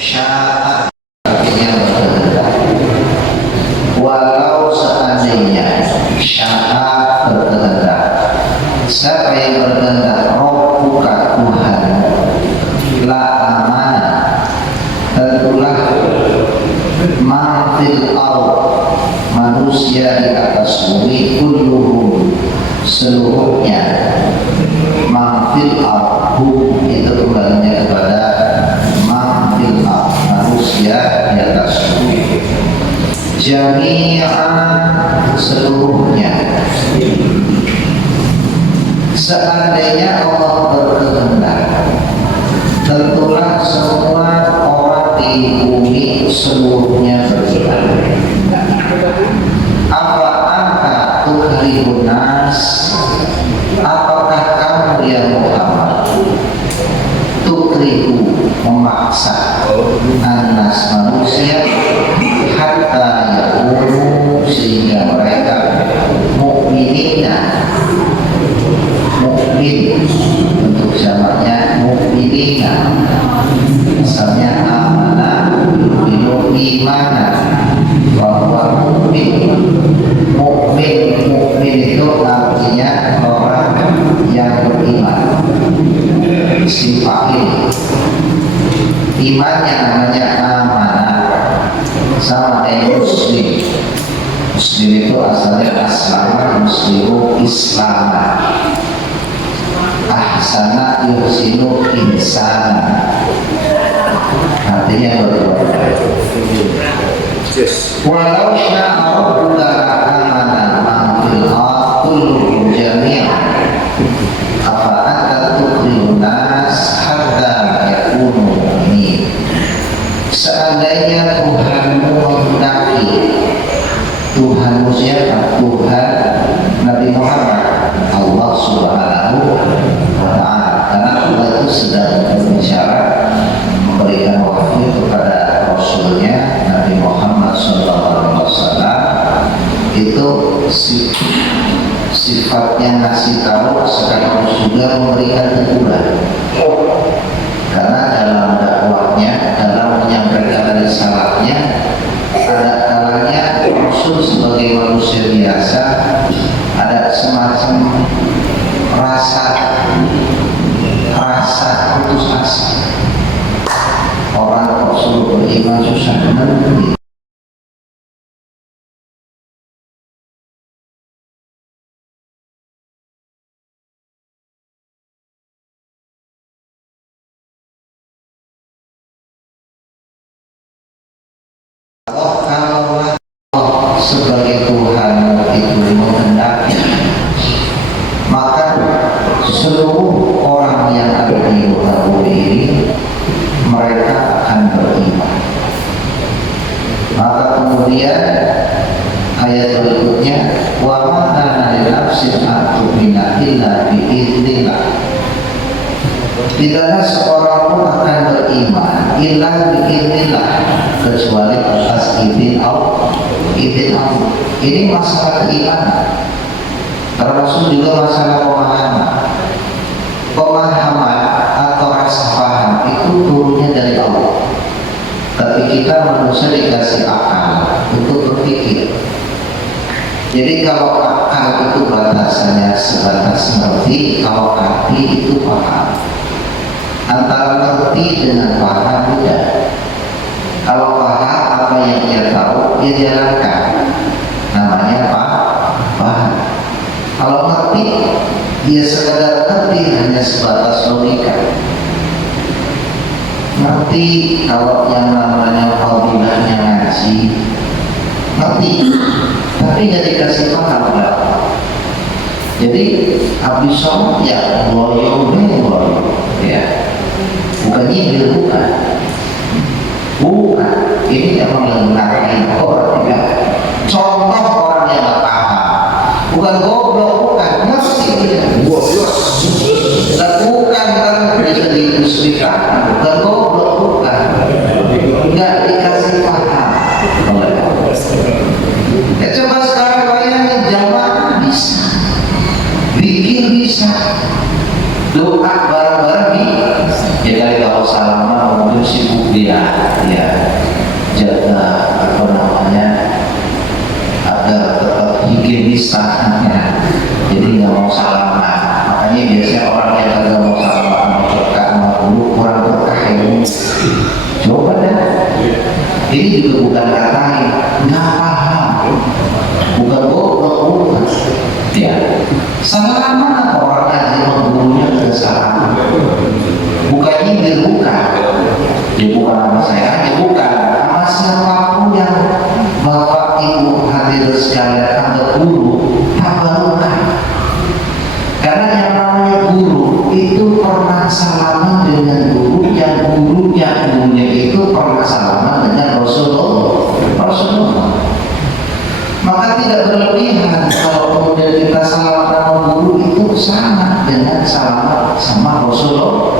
Sya'a artinya berkehendak. Walau seandainya sya'a berkehendak. Siapa yang berkehendak? Rabbuka Tuhan. La amanah. Tentulah ma'fil ard, manusia di atas bumi, kulluhum seluruhnya. Ma'fil ard itu kembalinya kepada ma'fil ard, manusia di atas bumi. Jami'an seluruhnya. Seandainya Allah berkehendak, tentulah semua orang di bumi seluruhnya beriman. Apa anta tukhribun nas? Apakah kamu ya Muhammad tukrihu memaksa anas manusia hatta yakunu sehingga mereka mukminina, mukmin untuk jamaknya mukminina, misalnya amanah yu'minu imana, bahwa mukmin itu artinya orang yang beriman. Sifat imannya namanya amanah, sama kayak muslim. Muslim itu asalnya aslama, muslimu islama, ahsana yuhsinu insana, artinya berdua. Walau sya'a rabbuka amana man fil ardh kulluhum jami'an afa anta tukhrijun nas hatta yakunu mu'minin. Seandainya Tuhanmu menghendaki, Tuhanmu siapa? Tuhan Nabi Muhammad, Allah Subhanahu wa Ta'ala. Karena Allah itu sedang berbicara, memberikan wahyu kepada Rasulnya Nabi Muhammad SAW. Itu sifatnya ngasih tahu sekaligus juga memberikan teguran. Karena dalam dakwahnya, dalam menyampaikan risalahnya, ada kalanya Rasul sebagai manusia biasa ada semacam rasa putus asa. Orang Rasul beriman susah mengerti. Kalau sebagai Tuhan itu menghendaki, maka seluruh orang yang ada di muka bumi ini mereka akan beriman. Maka kemudian ayat berikutnya, wa ma kana li nafsin an tu'mina illa bi idznillah. Tidaklah seorang pun akan beriman illa bi idznillah, kecuali atas izin Allah. Ini masalah keimanan, termasuk juga masalah pemahaman atau rasa paham itu turunnya dari Allah. Tapi kita manusia dikasih akal untuk berpikir. Jadi kalau akal itu batasannya sebatas ngerti, kalau hati itu paham. Antara ngerti dengan paham beda. Kalau paham apa yang dia tahu, dia jalankan, namanya paham. Kalau ngerti, dia sekadar ngerti hanya sebatas logika. Ngerti kalau yang namanya fadilahnya ngaji, ngerti, tapi nggak dikasih paham berapa. Jadi abdi som ya loyo, ya, bukan nyindir, bukan. Ini emang mengenai orang ya. Contoh orang yang nggak paham, bukan goblok, bukan ngerti dia. Bukan kan bisa diusulkan, bukan goblok, bukan. Nggak dikasih paham. Ya coba sekarang bayangin, jamaah bisa, bikin bisa, doa bareng-bareng nih. Ya dari kalau salaman mungkin sibuk dia ya jaga apa namanya agar tetap higienis tangannya, jadi nggak mau salaman. Makanya biasanya orang yang kagak mau salaman sama berkah sama guru kurang berkah ini. Coba deh, ini juga bukan katain, nggak paham, bukan goblok, bukan. Ya, salaman apa orang ngaji sama gurunya nggak salaman? Bukan nyindir, bukan. Ya bukan sama saya aja, bukan sama siapapun yang bapak ibu hadirin sekalian anggap guru, tabarukah. Karena yang namanya guru itu pernah salaman dengan guru yang gurunya itu pernah salaman dengan Rasulullah. Maka tidak berlebihan kalau kemudian kita salaman sama guru itu sama dengan salaman sama Rasulullah.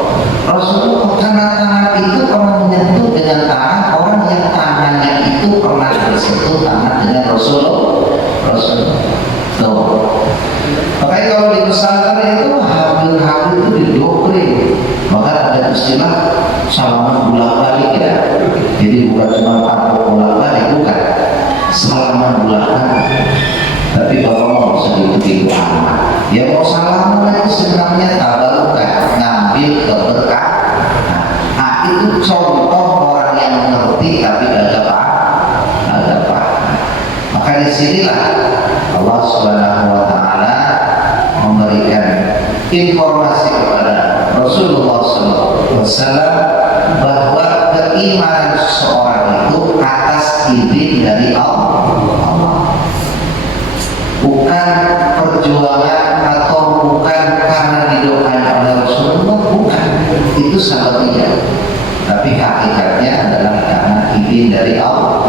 Karena tangan itu pernah menyentuh dengan tangan orang yang tangannya itu pernah bersentuh tangan dengan Rasulullah. Tuh. Makanya kalau di pesantren itu hampir itu didoktrin. Maka ada istilah salaman bolak-balik ya. Jadi bukan cuma pakai bolak-balik, bukan. Salaman bolak-balik. Tapi kalau mau sedikit amat. Ya mau salaman itu sebenarnya tabarukah, ngambil keberkah. Nah, itu contoh orang yang mengerti tapi ada apa. Maka disinilah Allah Subhanahu Wa Taala memberikan informasi kepada Rasulullah SAW bahwa keimanan seseorang itu atas izin dari Allah, bukan perjuangan atau bukan karena didoakan oleh Rasulullah, bukan. Itu sangat tidak. Tapi hakikatnya adalah karena izin dari Allah.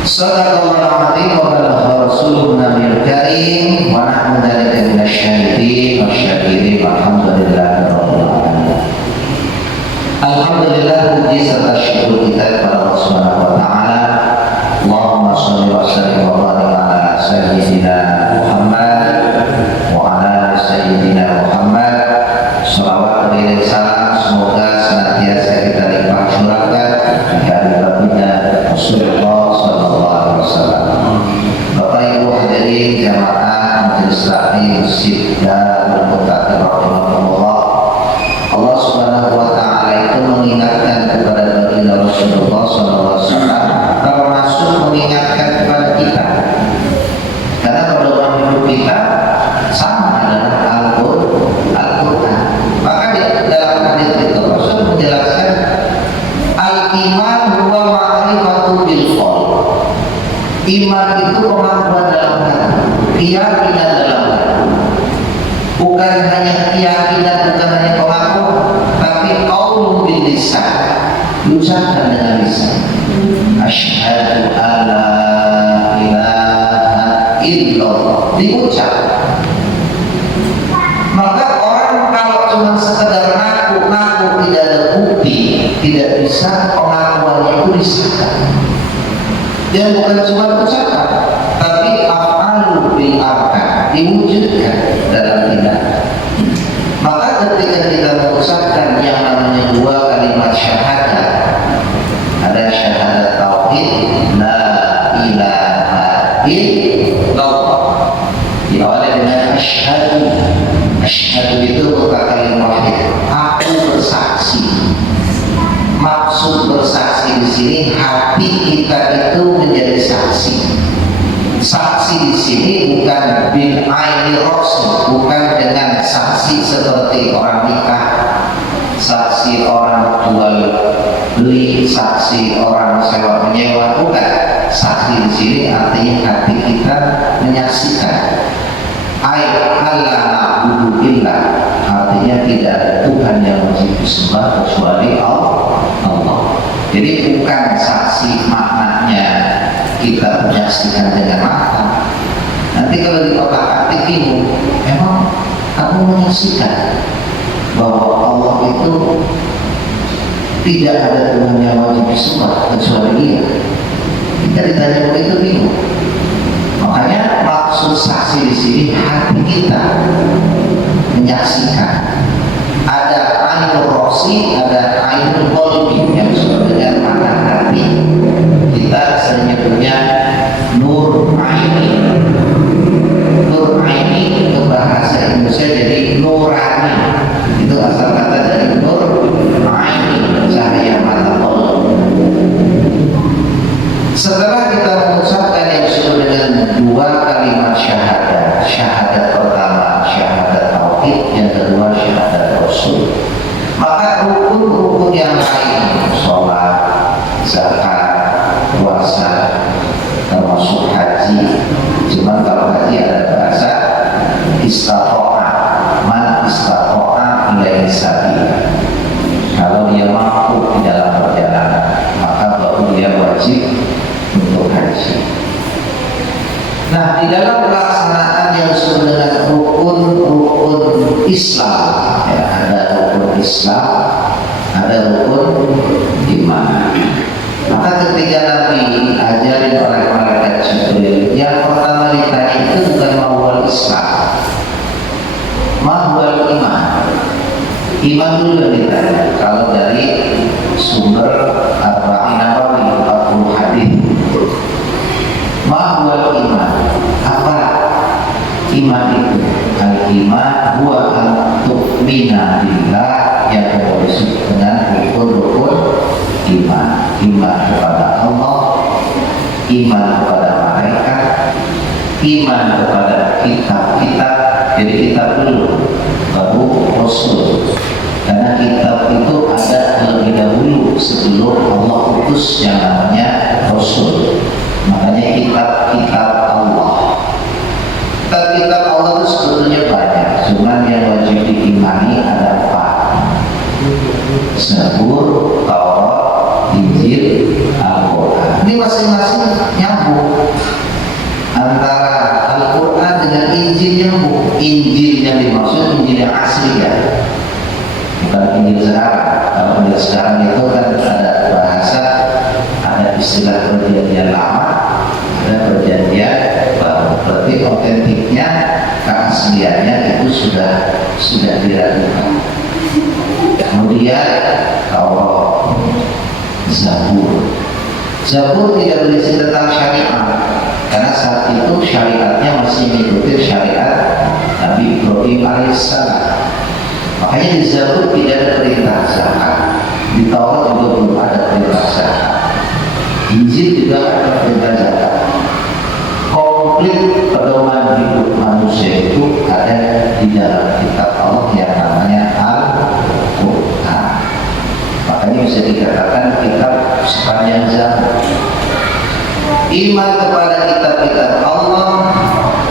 Sadaqallahul azim wa balagha rasulun nabiyul karim wa nahnu dzalika minasyahidin wasyakirin walhamdulillahi rabbil alamin. Alhamdulillah, puji serta syukur kita kepada Allah Subhanahu wa taala. Allahumma shalli wa sallim wa barik ala sayyidina Muhammad wa ala sayyidina Muhammad. Shalawat dan salam semoga senantiasa kita limpah curahkan di hari baginda Rasulullah sallallahu alaihi wasallam. Bapak Ibu hadirin jamaah majelis taklim Masjid Darul Muttaqin rahimahumullah. Allah Subhanahu wa taala itu mengingatkan kepada baginda Rasulullah sallallahu alaihi wasallam, termasuk mengingatkan kepada kita. Karena pedoman hidup kita sama adalah Al-Qur'an. Maka di dalam hadis itu Rasul menjelaskan al-iman huwa ma'rifatu bil qalb. Iman itu pengakuan dalam hati, keyakinan dalam hati. Bukan hanya keyakinan, bukan hanya pengakuan, tapi qaulun bil lisan, diucapkan dengan lisan. Asyhadu alla ilaha illallah, diucap. Maka orang kalau cuma sekedar ngaku tidak ada bukti, tidak bisa pengakuannya itu disahkan. Dan bukan cuma ucapan, tapi af'alu bil arkan, diwujudkan dalam tindakan. Maka ketika kita mengucapkan yang namanya dua kalimat syahadat, ada syahadat tauhid, la ilaha illallah, diawali dengan asyhadu. Asyhadu itu bukan kalimat wahid, aku bersaksi. Maksud bersaksi di sini hati kita itu menjadi saksi. Saksi di sini bukan bil aini roksi, bukan dengan saksi seperti orang nikah, saksi orang jual beli, saksi orang sewa menyewa, bukan. Saksi di sini artinya hati kita menyaksikan. Ayat Allah na'budu billah, artinya tidak ada Tuhan yang wajib disembah kecuali Allah. Jadi bukan saksi maknanya kita menyaksikan dengan mata. Nanti kalau di otak-atik bingung, emang kamu menyaksikan bahwa Allah itu tidak ada Tuhan yang wajib disembah kecuali Dia. Kita ditanya begitu bingung. Makanya maksud saksi di sini hati kita menyaksikan. Ada ainul roksi, ada ainul qalbi. dua kalimat syahadat. Syahadat pertama syahadat tauhid, yang kedua syahadat rasul. Maka rukun-rukun yang lain, sholat, zakat, puasa, termasuk haji. Cuma kalau haji ada bahasa istaqo'ah, man istaqo'ah ilaihi sabila. Kalau dia mampu di dalam perjalanan, maka baru dia wajib untuk haji. Nah, di dalam pelaksanaan yang disebut dengan rukun-rukun Islam, ya, ada rukun Islam, ada rukun iman. Maka ketika Nabi ajarin oleh malaikat Jibril, yang pertama ditanya itu bukan mahwal Islam, mahwal iman. Iman dulu yang ditanya. Kalau dari sumber Arba'in Nawawi 40 hadis, mahwal iman. Apa iman itu? Al-iman huwa an tu'mina billah, yang disebut dengan rukun-rukun iman. Iman kepada Allah, iman kepada malaikat, iman kepada kitab-kitab. Jadi kitab dulu, baru rasul. Karena kitab itu ada terlebih dahulu sebelum Allah utus yang namanya rasul. Makanya kitab-kitab Allah. Kitab-kitab Allah itu sebetulnya banyak, cuman yang wajib diimani ada 4: Zabur, Taurat, Injil, Al-Quran. Ini masing-masing nyambung. Antara Al-Quran dengan Injil nyambung. Injil yang dimaksud Injil yang asli, ya, bukan Injil sekarang. Kalau Injil sekarang itu kan ada bahasa, ada istilah perjanjian lama, ada perjanjian baru. Berarti otentiknya, keasliannya itu sudah diragukan. Kemudian kalau Zabur tidak berisi tentang syariat, karena saat itu syariatnya masih mengikuti syariat Nabi Ibrahim alaihissalam. Makanya di Zabur tidak ada perintah zakat, di Taurat juga belum ada perintah zakat, Injil juga ada perintah zakat. Komplit pedoman hidup manusia itu ada di dalam kitab Allah yang namanya Al-Quran. Makanya bisa dikatakan kitab sepanjang zaman. Iman kepada kitab-kitab Allah,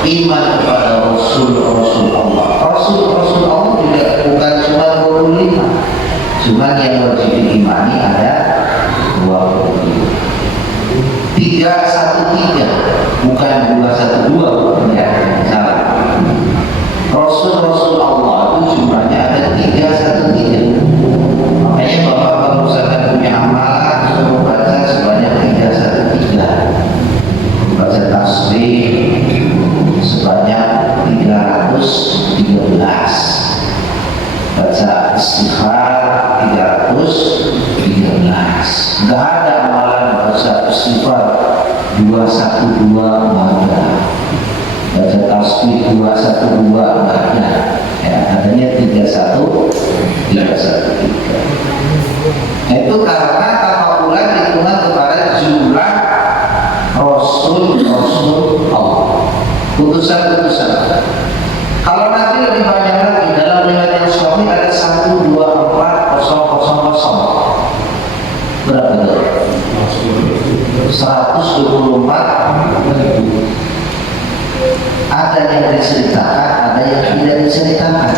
iman kepada Rasul-Rasul Allah. Rasul-Rasul Allah juga bukan cuma 25, cuma yang wajib diimani ada 25. 313, bukan 212, ya, salah. Rasul-Rasul Allah itu jumlahnya ada 313. Makanya Bapak kalau misalkan punya amalan, suruh baca sebanyak 313. Baca tasbih sebanyak 313. Baca istighfar 313. Enggak ada amalan baca istighfar 212, enggak ada. Baca tasbih 212, enggak ada. Ya, adanya 313. Nah, itu karena tafakulan hitungan kepada jumlah Rasul-Rasul Allah, utusan-utusan. Kalau nanti lebih banyak lagi, dalam riwayat yang sahih ada 124000. Berapa itu? 124.000. Ada yang diceritakan, ada yang tidak diceritakan.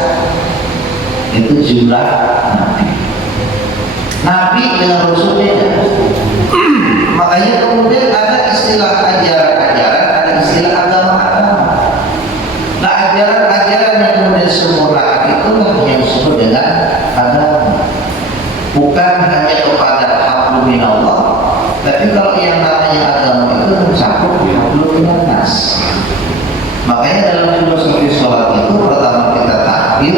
Itu jumlah Nabi. Nabi dengan Rasul beda. Makanya kemudian ada istilah ajaran-ajaran, ada istilah agama-agama. Nah, ajaran-ajaran yang kemudian sempurna itulah yang disebut dengan agama. Bukan hanya kepada hablum minallah, tapi kalau yang namanya agama itu mencakup hablum minannas. Makanya dalam filosofi sholat itu pertama kita takbir,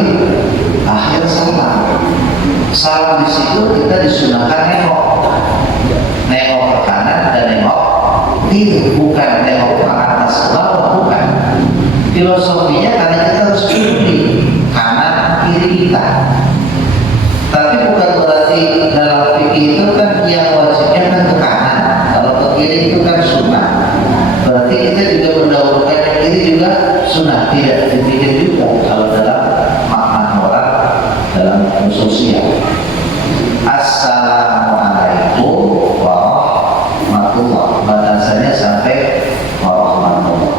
akhir salam. Salam di situ kita disunahkan nengok ke kanan dan nengok kiri, bukan nengok ke atas ke bawah, bukan. Filosofinya karena kita harus pilih kanan kiri kita. Tapi bukan berarti dalam fikih itu kan yang wajibnya kan ke kanan, kalau ke kiri itu kan sunnah. Berarti kita juga mendahului tidak dipikir juga kalau dalam makna moral dalam sosial. Assalamualaikum warahmatullahi, batasannya sampai warahmatullahi.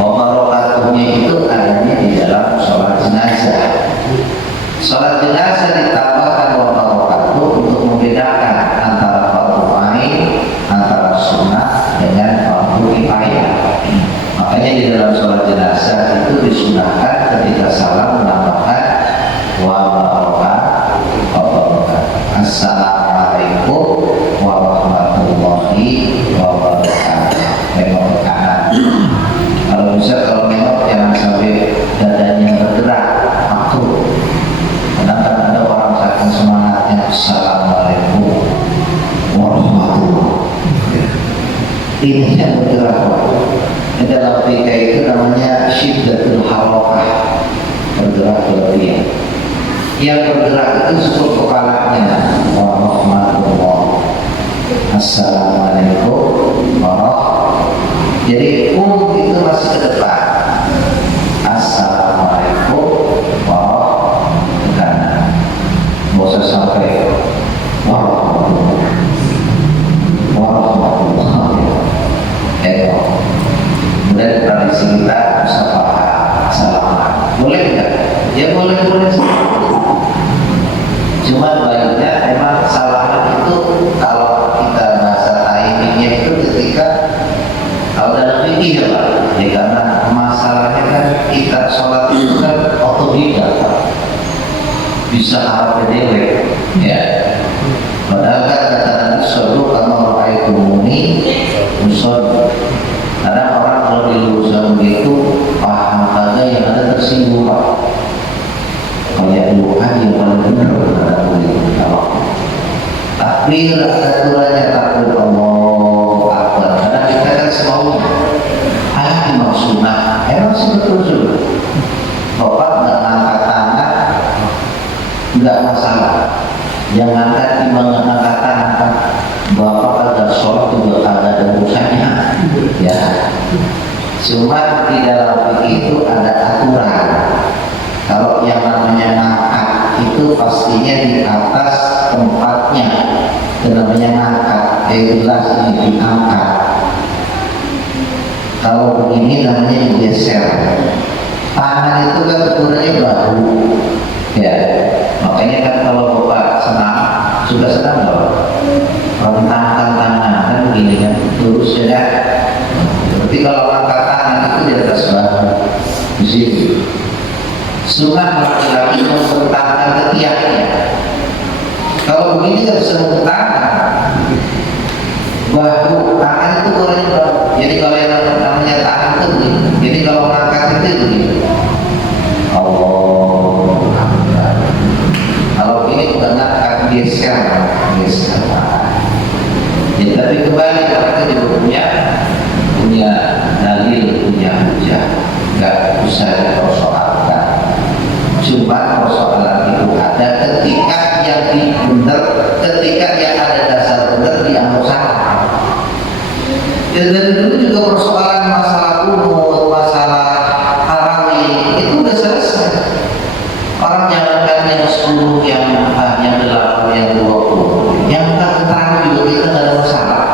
Wabarakatuhnya itu adanya di dalam sholat jenazah. Sholat jenazah ditambahkan wabarakatuh untuk membedakan antara fardu ain, antara sunnah dengan fardu kifayah. Makanya di dalam sholat jenazah itu disunahkan ketika salam menambahkan wabarakatuh. Assalamualaikum warahmatullahi wabarakatuh. Nengok ke kanan. Kalau bisa, kalau nengok jangan sampai dadanya bergerak. Makruh. Kadang-kadang ada orang saking semangatnya Assalamualaikum warahmatullahi. Ini yang bergerak. Di dalam fikih itu namanya syiddatul harakah, bergerak berlebihan. Yang bergerak itu cukup kepalanya warahmatullahi. Assalamualaikum warahmatullahi. Jadi itu masih ke depan. Assalamualaikum warahmatullahi ke kanan. Nggak usah sampai warahmatullahi. Kemudian tradisi kita musafaha, salaman. Boleh nggak? Ya boleh. Cuma baiknya memang salaman itu kalau kita bahasa timingnya itu ketika kalau dalam fikih ya Pak. Ya karena masalahnya kan kita sholat itu kan otodidak Pak. Bisa harap dewek ya. Padahal kan kata Nabi sallallahu alaihi wasallam musod. Karena orang kalau diluruskan begitu paham saja yang ada tersinggung Pak. Kayak doa yang paling benar ada begitu. Takbir aturannya takbir Allahu Akbar. Karena kita kan semua imam sunnah. Emang betul. Bapak nggak ngangkat tangan nggak masalah. Yang ngangkat imam ngangkat tangan. Bapak kagak sholat juga kagak ada urusannya. Ya, cuma di dalam fikih itu ada aturan. Kalau yang namanya ngangkat itu pastinya di atas tempatnya. Itu namanya ngangkat, jelas ini diangkat. Kalau begini namanya digeser. Tangan itu kan ukurannya bahu. Ya, makanya kan kalau Bapak senang, sudah senang nggak Pak? Rentangkan tangan kan begini kan, lurus ya. Berarti kalau angkat tangan itu di atas bahu, di sini. Sunnah laki-laki membentangkan ketiaknya. Kalau begini nggak bisa membentangkan. Bahu, tangan itu kurangnya bahu. Jadi kalau yang namanya tangan itu begini. Jadi kalau mengangkat itu begini. Kalau ini bukan ngangkat, geser. Ya, tapi kembali mereka juga punya dalil, punya hujah, nggak usah dipersoalkan. Cuma persoalan itu ada ketika yang benar, ketika yang ada dasar benar dianggap salah. Dan dari dulu juga persoalan masalah umur, masalah tarawih itu udah selesai. Orang jangankan yang 10, yang 8, yang 20, yang tarawih juga kita nggak ada masalah.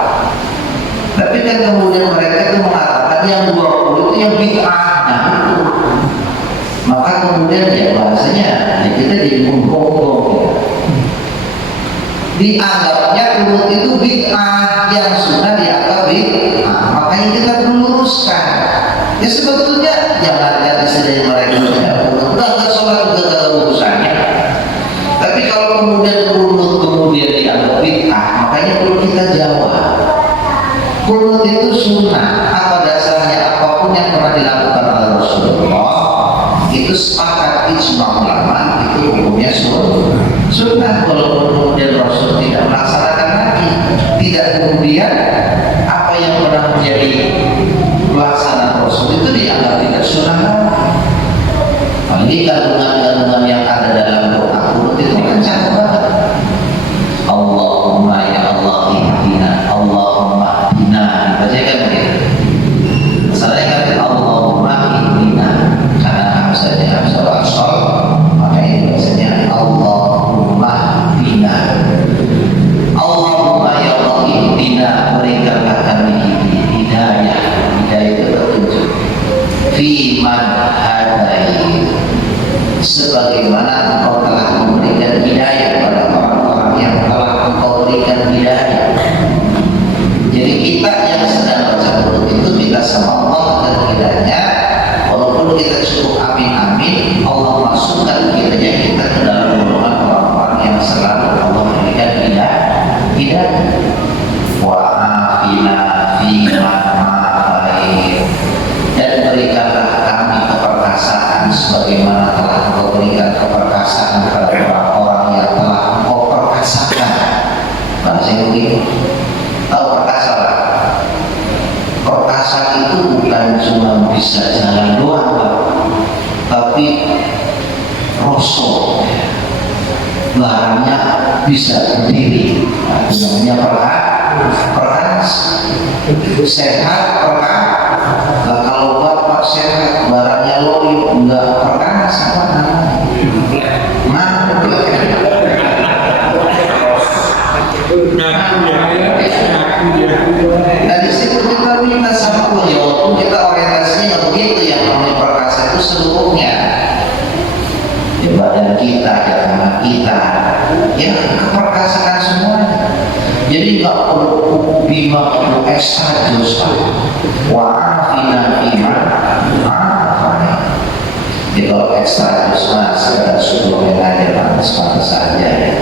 Tapi kan kemudian mereka itu mengatakan yang 20 itu yang bid'ah. Nah itu. Maka kemudian ya bahasanya ya kita jadi menggonggong. Dianggapnya urut itu bid'ah, yang sunnah dianggap bid'ah. Makanya kita meluruskan. Ya sebetulnya jangan lihat istilah mereka nggak sholat juga ada urusannya. Tapi kalau kemudian urut kemudian dianggap bid'ah, makanya perlu kita jawab. Kunut itu sunnah. Apa dasarnya? Apapun yang pernah dilakukan oleh Rasulullah itu sepakat ijma ulama itu hukumnya sunnah. Kalau kemudian Rasul tidak melaksanakan lagi, tidak kemudian apa yang pernah menjadi pelaksanaan Rasul itu dianggap tidak sunnah. Ini kandungan-kandungan yang ada dalam doa kunut itu kan cantik banget. Allahumma ya Allah ihdina, Allahumma ihdina. Baca kan begitu. Masalahnya kan Allahumma ihdina. fiman hadait, sebagaimana engkau telah memberikan hidayah pada orang-orang yang telah engkau berikan hidayah. Jadi kita yang sedang baca qunut itu minta sama Allah dan hidayahnya. Walaupun kita cukup amin-amin, Allah masukkan kiranya kita ke dalam golongan orang-orang yang selalu Allah berikan hidayah. Wa afina fiman hadait, dan berikanlah kami keperkasaan sebagaimana telah engkau berikan keperkasaan kepada orang-orang yang telah engkau perkasakan. Bahasa Inggris, tahu perkasa? Perkasa itu bukan cuma bisa jalan doang, tapi rosok, barangnya bisa berdiri. Nah, itu namanya perkasa. Sehat perkasa. Nah, kalau bapak sehat barangnya loyo enggak perkasa, apa namanya? Dari situ kita minta sama Allah, ya walaupun kita orientasinya nggak begitu, yang namanya perkasa itu seluruhnya, ya badan kita, ya tangan kita, ya keperkasaan semuanya. Jadi nggak perlu bima, perlu ekstra jus. Wa'afina fiman hadait. Jadi kalau ekstra jus mah sekedar suplemen aja, pantas-pantas saja ya.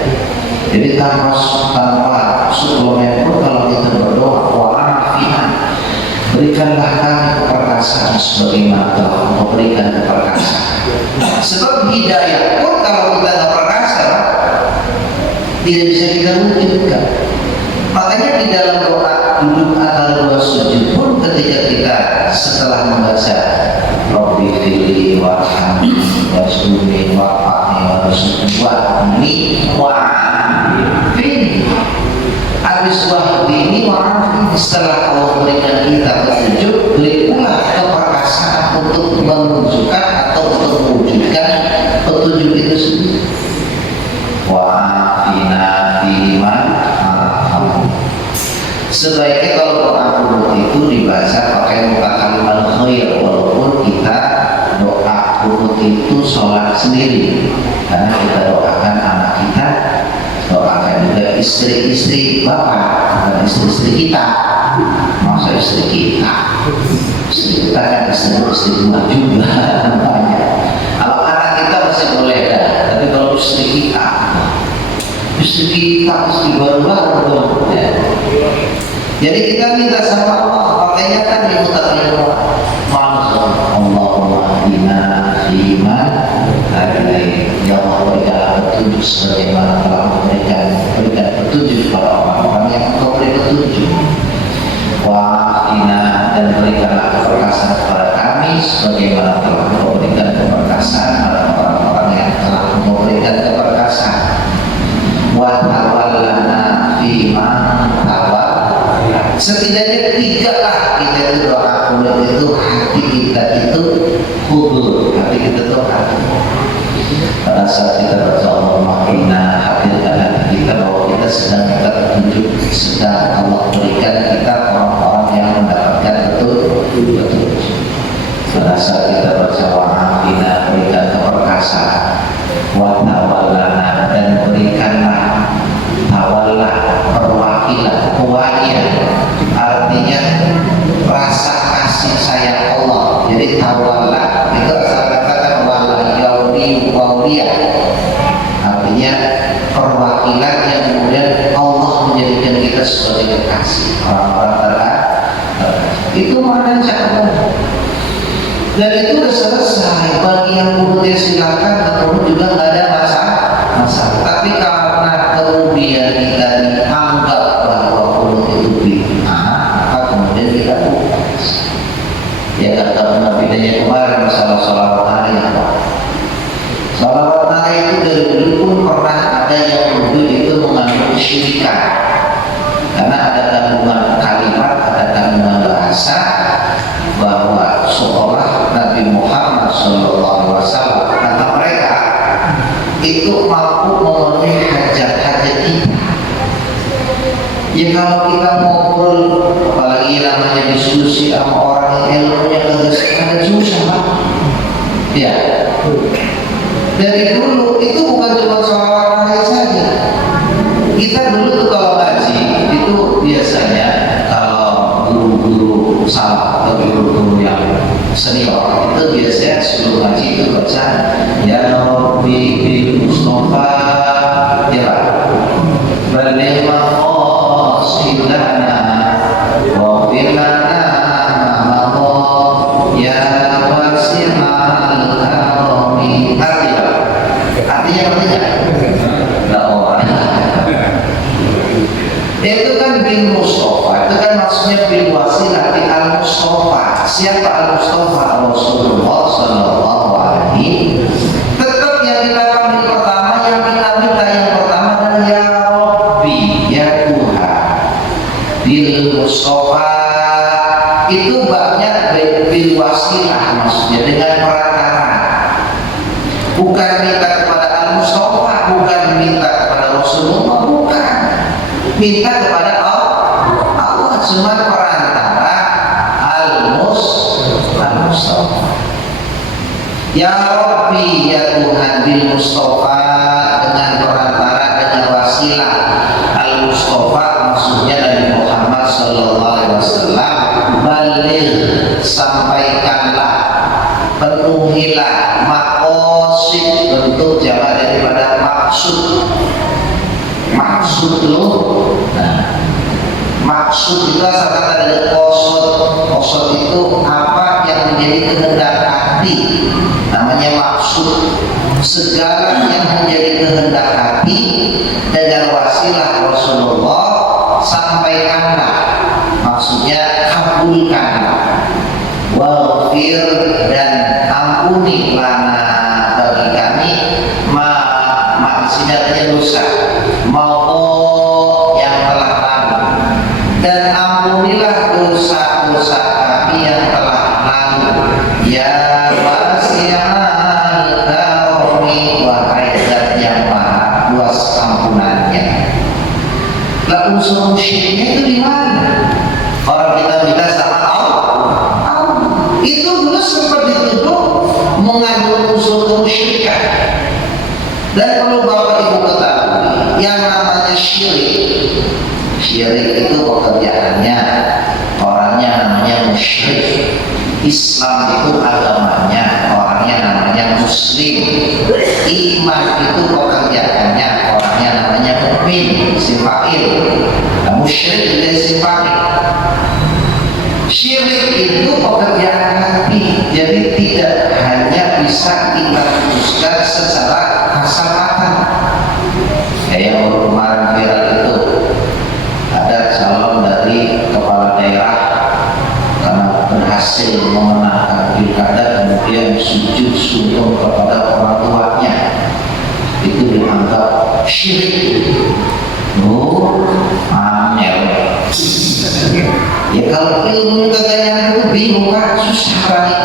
Jadi tanpa suplemen pun kalau kita berdoa, wa'afina, berikanlah kami keperkasaan sebagaimana telah engkau berikan keperkasaan. Sebab hidayah pun kalau kita nggak perkasa tidak bisa kita wujudkan. Makanya di dalam doa duduk atau doa sujud pun ketika kita setelah membaca Rabbi fili warhamni washduni wa'afni warzuqni wa'afini, habis wahdini wa'afini, setelah Allah berikan kita petunjuk, beri pula keperkasaan untuk menunjukkan atau untuk mewujudkan petunjuk itu sendiri. Wa'afina fiman. Sebaiknya kalau doa qunut itu dibaca pakai muka kalimat khair, walaupun kita doa qunut itu sholat sendiri, karena kita doakan anak kita, doakan juga istri-istri bapak dan istri-istri kita. Masa istri kita? Istri kita kan istri rumah juga namanya. Kalau anak kita masih boleh dah, tapi kalau istri kita istri baru-baru dong ya. Jadi kita minta sama Allah, makanya kan dimutarkan doa, Allahumma inna fiman hadait, ya Allah berikanlah petunjuk sebagaimana telah berikan petunjuk kepada orang-orang yang engkau beri petunjuk. Wa'afina, dan berikanlah keperkasaan kepada kami sebagaimana telah engkau berikan keperkasaan kepada orang-orang yang telah engkau berikan keperkasaan. Wa tawallana fiman tawallana. Setidaknya 3 lah kita itu doa qunut itu, hati kita itu hudur, hati kita itu hati. Pada saat kita baca Allahumma inna, hadirkan hati kita bahwa kita sedang minta petunjuk, sedang Allah berikan kita orang-orang yang mendapatkan petunjuk. Pada saat kita baca wa'afina, berikan keperkasaan, wa tawallana, dan berikanlah tawallah, perwakilan, kewakilan, artinya rasa kasih sayang Allah. Jadi tawallah itu asal kata wala yaumi wauliya, artinya perwakilan yang kemudian Allah menjadikan kita sebagai kekasih orang-orang terkasih. Itu mana cara, dan itu sudah selesai. Bagi yang qunut silakan, atau juga nggak ada masalah. Tapi karena kemudian kita dianggap bahwa qunut itu bid'ah, maka kemudian kita bukan. Ya kata bedanya kemarin masalah sholawat hari apa? Sholawat hari itu dari dulu pun pernah ada yang menuduh itu mengandung kesyirikan, karena ada kandungan kalimat, ada kandungan bahasa bahwa seolah Nabi Muhammad SAW, kata mereka, itu mampu memenuhi hajat-hajat kita. Ya kalau kita ngobrol, apalagi namanya diskusi sama orang yang ilmunya kagak susah, Ya, dari dulu itu bukan cuma soal hari saja. Kita dulu tuh kalau ngaji itu biasanya kalau guru-guru salah atau guru-guru yang senior itu biasanya sebelum ngaji itu baca ya Rabbi bil Mustafa ya baligh maqasidana wa bilana ya wasi'al karami. Artinya itu kan bin Mustafa, itu kan maksudnya bin wasilah al Mustafa. Siapa al Mustafa? Rasulullah Sallallahu Alaihi. Tetap yang kita panggil pertama, yang kita minta yang pertama adalah ya Rabbi, ya Tuhan. Bil Mustafa itu banyak bil wasilah, maksudnya dengan perantara. Bukan minta kepada al Mustafa, bukan minta kepada Rasulullah, bukan. Minta kepada Allah, cuma perantara al-Mustafa. Ya Rabbi, ya Tuhan, bil Mustafa, dengan perantara, dengan wasilah al-Mustafa, maksudnya Nabi Muhammad Sallallahu Alaihi Wasallam. Baligh, sampaikanlah, penuhilah maqasid, bentuk jamak daripada maksud. Maksud lo, nah, maksud itu asal kata dari qasad. Qasad itu apa yang menjadi kehendak hati, namanya maksud. Segala yang menjadi kehendak hati dengan wasilah Rasulullah sampaikanlah, maksudnya kabulkanlah. Waghfir, dan ampuni lana, bagi kami maksiatnya dosa mau yang telah lalu, dan ampunilah dosa-dosa kami yang telah lalu. Ya wasi'al karami, wahai zat yang maha luas ampunannya. Lah unsur syiriknya itu di mana? Orang kita minta sama Allah, itu dulu sempat dituduh mengandung unsur kemusyrikan. Dan perlu Bapak Ibu ketahui, yang namanya syirik itu pekerjaannya orangnya namanya musyrik. Islam itu agamanya orangnya namanya muslim. Iman itu pekerjaannya orangnya namanya mukmin, sifail. Nah, musyrik juga sifail. Syirik itu pekerjaan hati, jadi tidak hanya bisa kita putuskan secara kasar mata. Kayak yang kemarin viral itu, ada calon dari kepala daerah karena berhasil memenangkan pilkada kemudian sujud sungguh kepada orang tuanya, itu dianggap syirik. Oh, angel. Ya kalau ilmu kekayaan itu bingung kan, susah banget.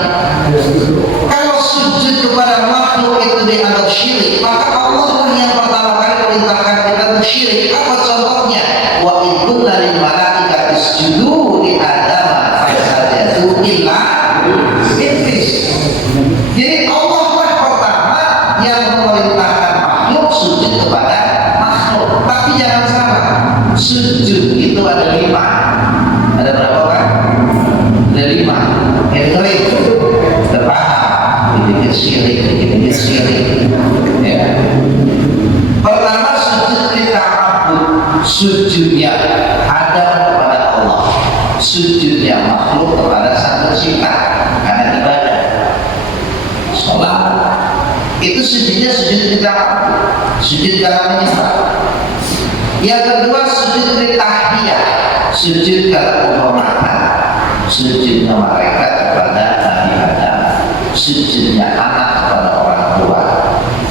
Kalau sujud kepada makhluk itu dianggap syirik, maka Allah lah yang pertama kali perintahkan kita untuk syirik. Apa contohnya? Wa in kunna lil malaikati isjudu li Adam fasajadu illa iblis. Jadi Allah lah pertama yang memerintahkan makhluk sujud kepada makhluk. Tapi jangan salah, sujud itu ada 5. Ada berapa Pak? Ada 5. Yang terpaham, dikit syirik. Ya. Pertama sujud ta'abbud, sujudnya ada kepada Allah, sujudnya makhluk kepada Sang Pencipta karena ibadah. Sholat itu sujudnya sujud ta'abbud, sujud karena menyembah. Yang kedua sujud tahdiyah, sujud karena penghormatan, sujudnya malaikat kepada Nabi Adam, sujudnya anak kepada orang tua,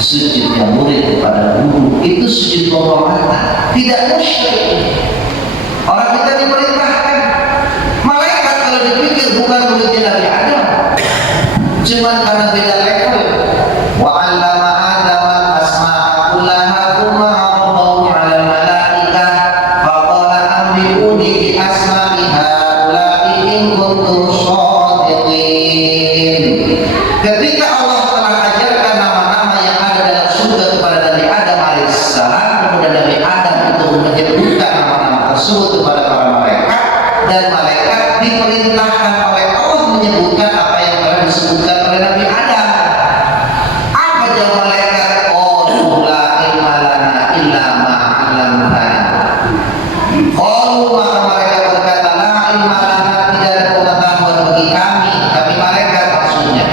sujudnya murid kepada guru, itu sujud penghormatan, tidak musyrik. Orang kita diperintahkan, malaikat kalau dipikir bukan muridnya Nabi Adam, cuma karena beda level. Wa 'allama Adam al-asma'a kullaha thumma 'aradahu 'ala al-malaikah faqala anbi'uni bi asma'i haula'i in kuntum shadiqin. Ketika Allah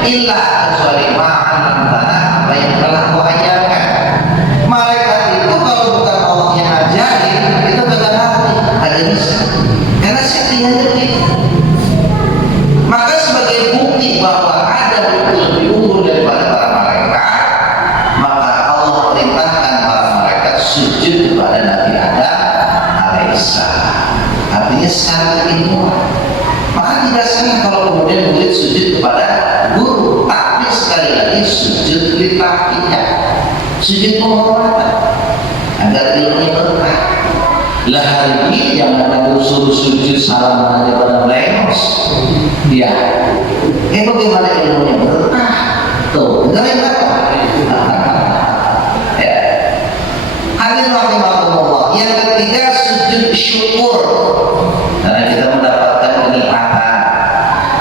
illa kecuali ma'an tanah apa yang telah kau ajarkan. Malaikat itu kalau bukan Allah yang ajarin, kita kagak ngerti, kagak bisa. Karena settingnya begitu. Maka sebagai bukti bahwa ada bukti lebih unggul daripada para malaikat, maka Allah perintahkan para malaikat sujud kepada Nabi Adam alaihissalam. Artinya secara keilmuan. Maka tidak salah kalau kemudian murid sujud kepada guru, tapi sekali lagi sujud lillahiyah, sujud penghormatan agar ilmunya berkah. Lah hari ini yang ada suruh sujud salam aja pada melengos, ya. Bagaimana ilmunya berkah? Tuh, dengerin apa? Ya. Hadirin rahimakumullah. Yang ketiga sujud syukur. Karena kita mendapatkan kenikmatan.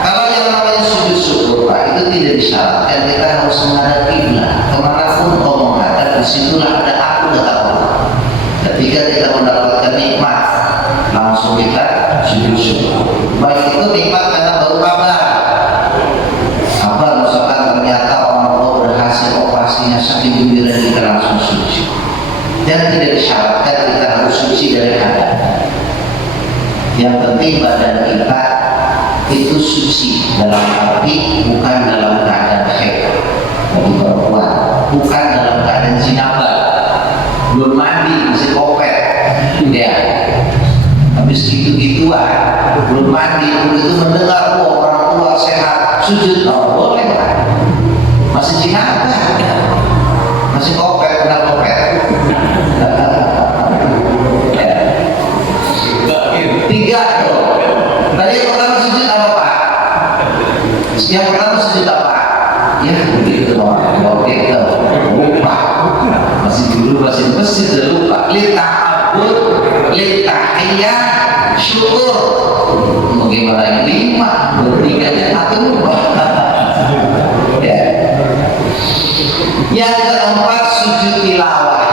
Kalau yang namanya sujud syukur, Pak, itu tidak disyaratkan kita harus menghadap kiblat. Kemanapun kau menghadap, disitulah ada aku datang Allah. Ketika kita mendapatkan nikmat, langsung kita sujud syukur. Baik itu nikmat karena baru kabar. Kabar misalkan ternyata orang tua berhasil operasinya, saking gembira kita langsung sujud. Dan tidak disyaratkan kita harus suci dari hadap. Yang penting badan kita itu suci, dalam arti bukan dalam keadaan haid bagi perempuan, bukan dalam keadaan jinabah, belum mandi masih kopet, ya. Habis gitu-gituan, belum mandi, begitu mendengar orang tua sehat sujud, boleh kan? Masih jinabah, masih kopet, kena kopet. Tiga tuh. Tadi yang pertama sujud apa Pak? Yang pertama sujud apa? Ya begitu orang gitu. Lupa. Masih dulu masih lupa. Lita'abud, lita'iyah, syukur. Bagaimana yang lima? Bertiganya atau lupa? Ya. Yang keempat sujud tilawah.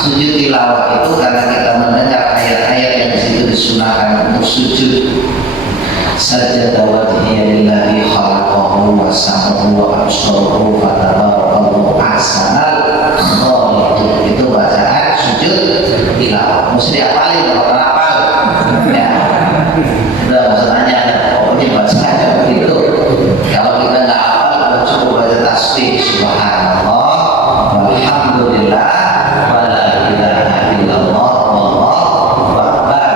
Sujud tilawah itu karena kita mendengar ayat-ayat yang disitu disunahkan untuk sujud. Sajada wajhiya lillahi khalaqahu wa samahu wa absarahu fatabarakallahu ahsanal khaliqin. Itu bacaan sujud tilawah. Mesti diapalin kalau pernah hafal. Ya. Udah masa nanya, pokoknya bacanya begitu. Kalau kita nggak hafal, cukup baca tasbih subhanallah, walhamdulillah, wala ilaha illallah, wallahu akbar.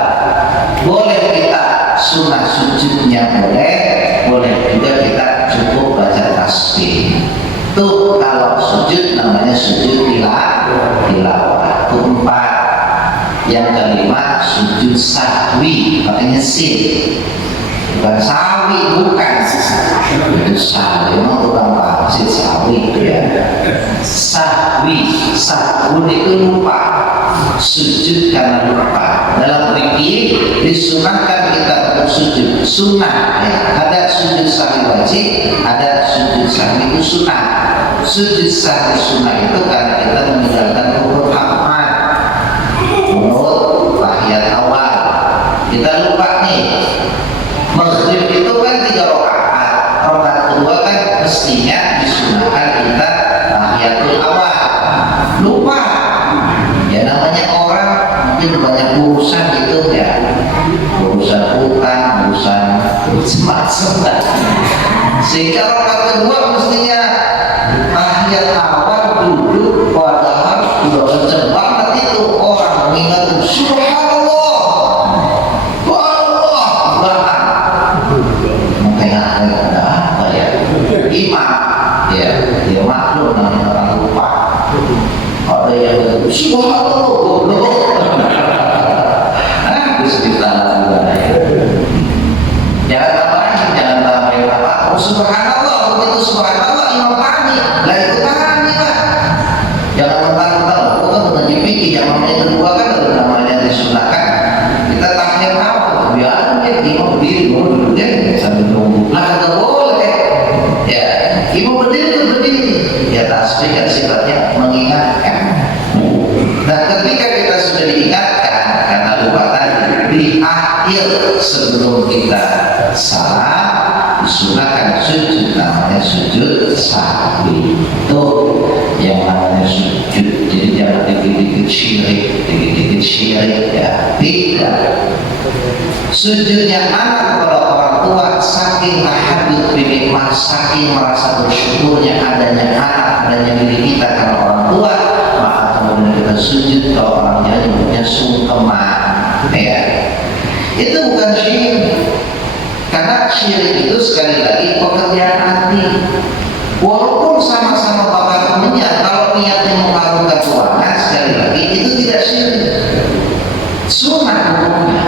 Boleh kita sunnah sujudnya boleh juga kita cukup baca tasbih. Tuh kalau sujud namanya sujud tilawah. Keempat. Yang kelima sujud sahwi, makanya sin. Bukan sawi, bukan. Itu sawi, memang tukang pangsit sawi itu ya. Sahwi, sahun itu lupa. Sujud karena lupa. Dalam fikih disunahkan kita untuk sujud sunnah. Ya. Ada sujud sahwi wajib, ada sujud sahwi itu sunnah. Sujud sahwi sunnah itu karena kita meninggalkan rukun Ahmad, menurut tahiyat awal. Kita lupa nih. Maghrib itu kan 3 rakaat. Rakaat kedua kan mestinya disunahkan kita tahiyatul awal. Lupa. Ya namanya orang mungkin banyak urusan gitu ya, urusan utang, urusan macam-macam, sehingga rakaat kedua mestinya tahiyat awal duduk, padahal sudah kenceng banget itu orang mengingat subhanallah, wallah, makanya ada apa ya? Imam, ya, dia maklum namanya orang lupa. Ada yang betul, subhanallah, goblok. Habis ditahan juga ya. Jangan tambahin apa? Oh, subhanallah, begitu subhanallah, imam tani, lah itu tani lah. Jangan mentang-mentang, aku kan mengaji fikih, yang namanya kedua kan ada namanya disunahkan. Kita tahiyat awal, biar imam berdiri, imam duduk sambil nunggu. Lah kagak boleh. Ya, imam berdiri, ya tasbih kan sifatnya mengingatkan. Nah ketika kita sudah diingatkan karena lupa tadi, di akhir sebelum kita salam disunahkan sujud, namanya sujud sujud sahwi. Itu yang namanya sujud. Jadi jangan dikit-dikit syirik ya. Tidak. Sujudnya anak kepada orang tua saking tahadud binikmah, saking merasa bersyukurnya adanya anak, adanya diri kita karena orang tua, maka kemudian kita sujud. Kalau orangnya nyebutnya sungkeman ya. Itu bukan syirik, karena syirik itu sekali lagi pekerjaan hati. Walaupun sama-sama bakar minyak, kalau niatnya mengharumkan ruangan, sekali lagi itu tidak syirik, sunnah hukumnya.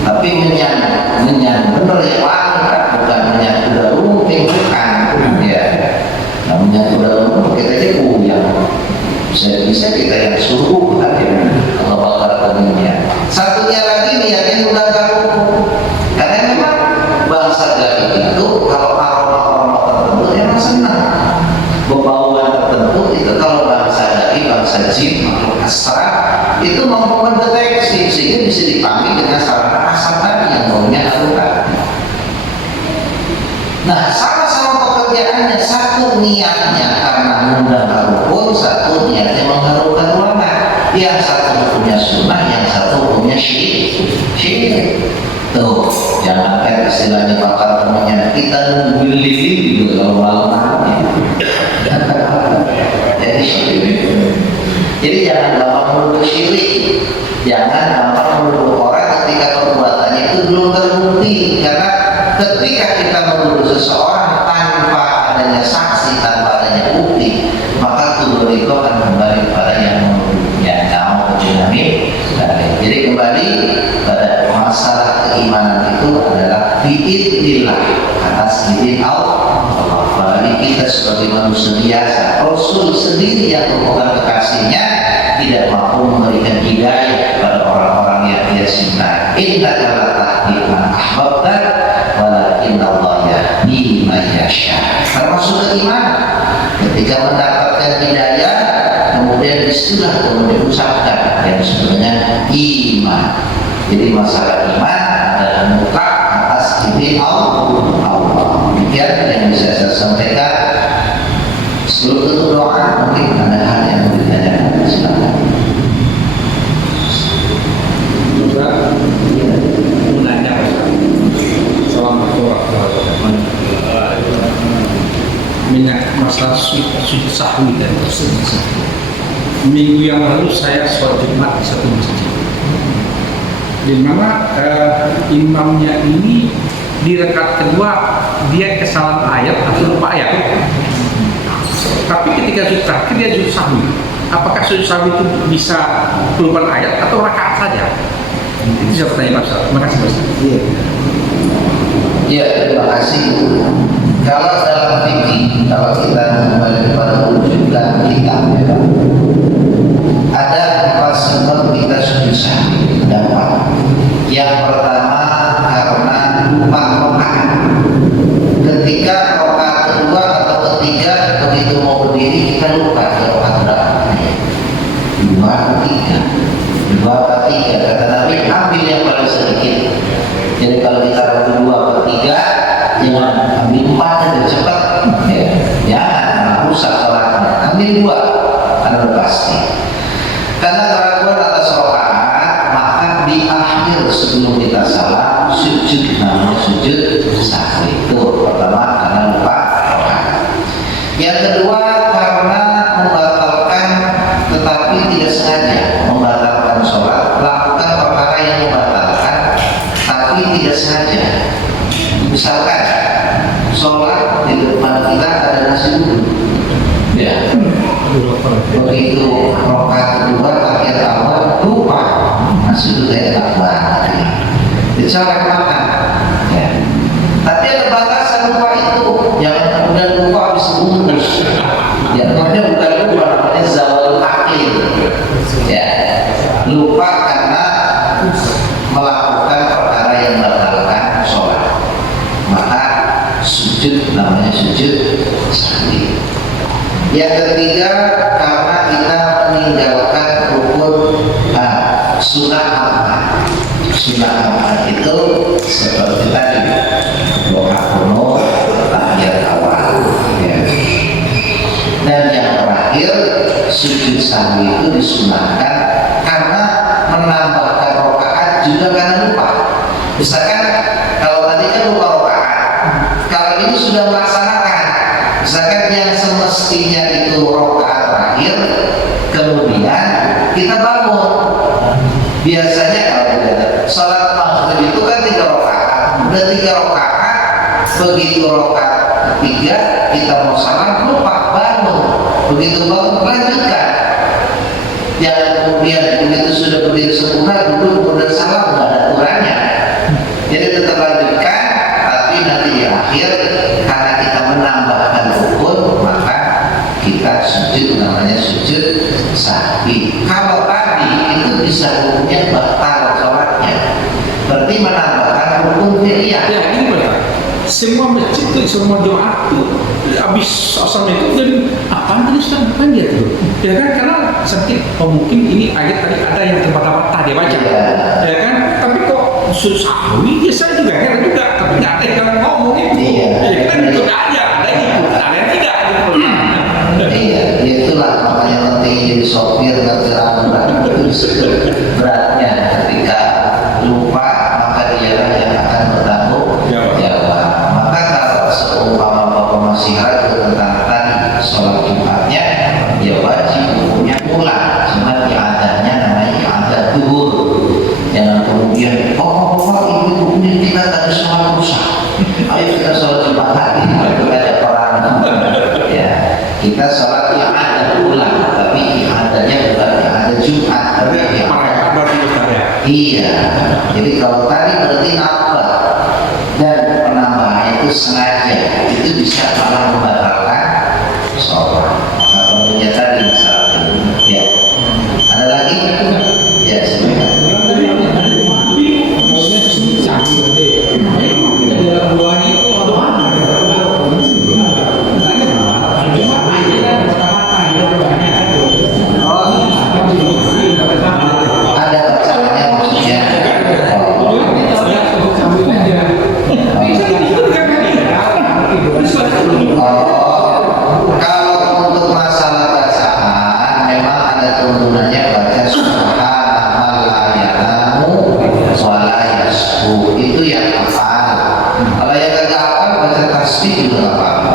Tapi minyak bener ya wangi, bukan minyak kuda lumping, bukan ya. Nah, minyak kuda lumping kita aja kuyang, bisa kita yang suruh ya, kalau bakar minyak. Satunya lagi niatnya udah garuh, karena memang bangsa Garut itu kalau aroma tertentu emang senang, bebauan tertentu itu kalau bangsa jin makhluk astral itu mampu mendeteksi sehingga bisa dipanggil dengan sarana asal tadi yang baunya harum. Nah, sama-sama pekerjaannya, satu niatnya karena mengundang rukun, satu niatnya mengharumkan ruangan. Yang satu hukumnya sunnah, yang satu hukumnya syirik. Tuh, jangan kan istilahnya bakal temannya kita nungguin lilin gitu kalau malam-malam. Jadi syirik. Jadi jangan gampang menuduh syirik, jangan gampang menuduh orang ketika perbuatannya itu belum terbukti. Karena ketika kita menuduh seseorang tanpa adanya saksi, tanpa adanya bukti, maka tuduhan itu akan kembali pada yang menuduhnya. Jadi kembali pada masalah keimanan itu adalah biidznillah, atas izin Allah. Apalagi kita sebagai manusia biasa, Rasul sendiri yang merupakan kekasihnya tidak mampu memberikan hidayah kepada orang-orang yang dia cintai. Innaka la tahdi man ahbabta walakinallaha yahdi man yasha. Termasuk keimanan, ketika mendapatkan hidayah kemudian istilah kemudian diucapkan yang sebenarnya iman. Jadi masalah iman adalah mutlak atas izin Allah. Demikian yang bisa saya sampaikan. Sebelum tutup doa, mungkin ada hal yang mau ditanyakan, silakan. Juga menanya Assalamualaikum warahmatullahi wabarakatuh. Minyak masalah sujud sahwi dan tersebut. Minggu yang lalu saya sholat Jumat di satu masjid, di mana imamnya ini di rakaat kedua dia kesalahan ayat atau lupa ayat. Tapi ketika sujud terakhir dia sujud sahwi. Apakah sujud sahwi itu bisa kelupaan ayat atau rakaat saja? Itu saya bertanya Pak Ustaz. Terima kasih Pak Ustaz. Iya, terima kasih. Kalau dalam fikih, kalau kita kembali kepada wujud dan kitab, ya, ada 4 sebab kita sujud sahwi. Ada 4. Yang pertama karena lupa rakaat. Ketika rakaat kedua atau ketiga begitu mau berdiri kita lupa rakaat berapa. 2 atau 3. 2 atau 3. Kata Nabi ambil yang paling sedikit. Jadi kalau kita ragu 2 atau 3, jangan ambil 4 dan cepat. Jangan rusak sholatnya. Ambil 2, karena udah pasti. Karena keraguan atas rakaat, maka di akhir sebelum kita salam sujud, namanya sujud sahwi. Itu pertama karena lupa rakaat. Yang kedua karena membatalkan tetapi tidak sengaja membatalkan sholat, lakukan perkara yang membatalkan tapi tidak sengaja. Misalkan sholat di depan kita ada nasi uduk, ya. Begitu rakaat kedua akhir awal lupa nasi uduk enak banget, dicolek makan. Ya. Tapi ada batasan lupa itu, jangan kemudian lupa habis bungkus. Ya, namanya bukan lupa, namanya zawal akil. Ya, lupa karena melakukan perkara yang membatalkan sholat, maka sujud namanya sujud sahwi. Yang ketiga karena kita meninggalkan rukun sunnah amal. Sunnah amal itu seperti tadi doa kuno tahiyat awal, ya. sujud sahwi itu disunahkan karena menambahkan rakaat juga karena lupa. Misalkan kalau tadi kan lupa rakaat, kalau ini sudah melaksanakan, misalkan yang semestinya itu rakaat terakhir, kemudian kita bangun. Biasanya kalau kita sholat maghrib itu kan 3 rakaat, udah 3 rakaat, begitu rakaat ketiga kita mau salam lupa bangun, begitu bangun lanjutkan. Jangan kemudian begitu sudah berdiri sempurna duduk kemudian salam, nggak ada aturannya. Jadi tetap lanjutkan, tapi nanti di akhir karena kita menambahkan rukun maka kita sujud, namanya sujud sahwi. Kalau tadi itu bisa hukumnya batal sholatnya, berarti menambahkan rukun fi'liyah. Ya ini benar. Semua masjid itu, semua jemaat itu habis asal itu jadi apa tadi Ustaz bukan dia tuh, ya kan, karena sedikit mungkin ini ayat tadi ada yang terbata-bata dia baca, ya kan, tapi kok sahwi ya saya juga heran juga, tapi nggak ada yang ngomong itu, ya kan itu ada yang ikut, ada yang tidak gitu. Iya, itulah makanya penting jadi sopir kendaraan berat itu disebut beratnya ketika lupa maka dialah yang akan bertanggung jawab. Maka kalau seumpama bapak masih ragu tentang tadi sholat Jumatnya, ya wajib hukumnya pulang. Cuma iadahnya namanya iadah duhur. Jangan kemudian bapak ini kita tadi sholat rusak, ayo kita sholat Jumat lagi, itu ada orang. Ya, kita sholat iadah pulang, tapi iadahnya bukan iadah Jumat, tapi iya. Jadi kalau tadi berarti apa? Dan penambahan itu sengaja, itu bisa malah membatalkan sholat. Nah, tentunya tadi misalnya, ya. Ada lagi? Ya, silakan. Ada bacaannya maksudnya. Kalau untuk masalah bacaan memang ada tuntunannya baca subhanallah ya'lamu wa la yasbu, itu yang hafal. Kalau yang gak hafal baca tasbih juga gak apa-apa.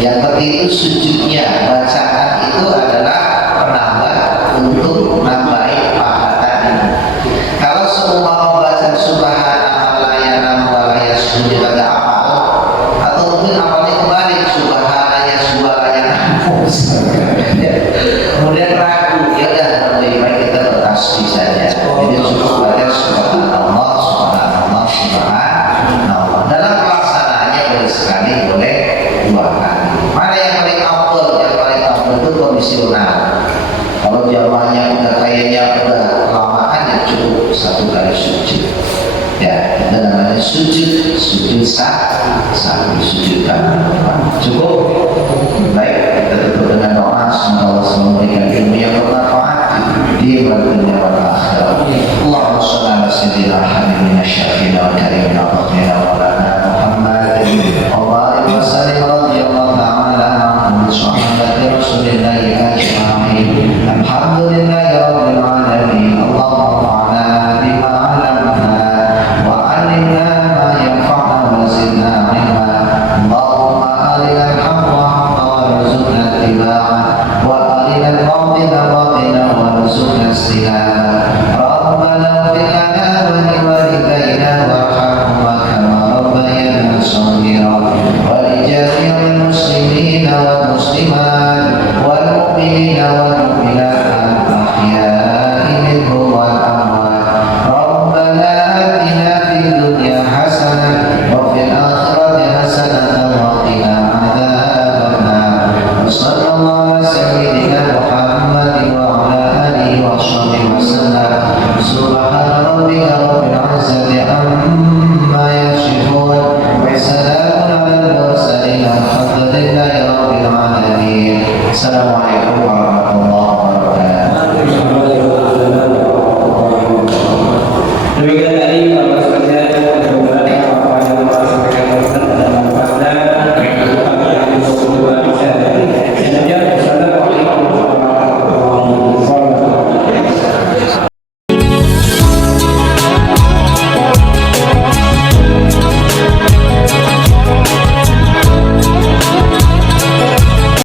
Yang penting itu sujudnya, bacaan itu adalah penambah untuk nambahin pahala tadi. Kalau semua membaca subhanallah ya'lamu wa la yasbu dia gak hafal, atau mungkin awalnya kembali subhanallah subhanallah kemudian ragu, ya udah lebih baik kita bertasbih saja. Jadi cukup baca subhanallah subhanallah subhanallah. Dalam pelaksanaannya boleh sekali, boleh 2 kali. Mana yang paling afdal? Yang paling afdal itu komisioner. Kalau jamaahnya udah kayaknya udah kelamaan, ya cukup 1 kali sujud. Ya, itu namanya sujud sahwi, sujud kanan. Cukup. Baik, kita tutup dengan doa. Semoga Allah memberikan ilmu yang bermanfaat di dunia wal akhirat. Allahumma shalli ala sayyidina Muhammadin asy-syafi'il karim wa qina wa lana Muhammad wa barik wa sallim radhiyallahu ta'ala an sahabati Rasulillah ajma'in. Alhamdulillahi rabbil alamin. Allahumma fa'alna bima 'allamtana wa 'allimna ma yanfa'una wa zidna 'ilma. Allahumma arina al-haqqa haqqan warzuqna ittiba'ah wa arina al-batila batilan warzuqna ijtinabah. Rabbana ighfir lana wa liwalidayna warhamhuma kama rabbayana shaghira wa li jami'il muslimina wal muslimat wal mu'minina wal mu'minat al-ahya'i minhum wal amwat. Rabbana atina fid dunya hasanah wa fil akhirati hasanah wa qina adzabannar. Sallallahu ala sayyidina Muhammadin wa ala alihi wa sahbihi wasallam. Subhana rabbika rabbil izzati amma yasifun wa salamun alal mursalin walhamdulillahi rabbil alamin. Assalamualaikum warahmatullahi wabarakatuh.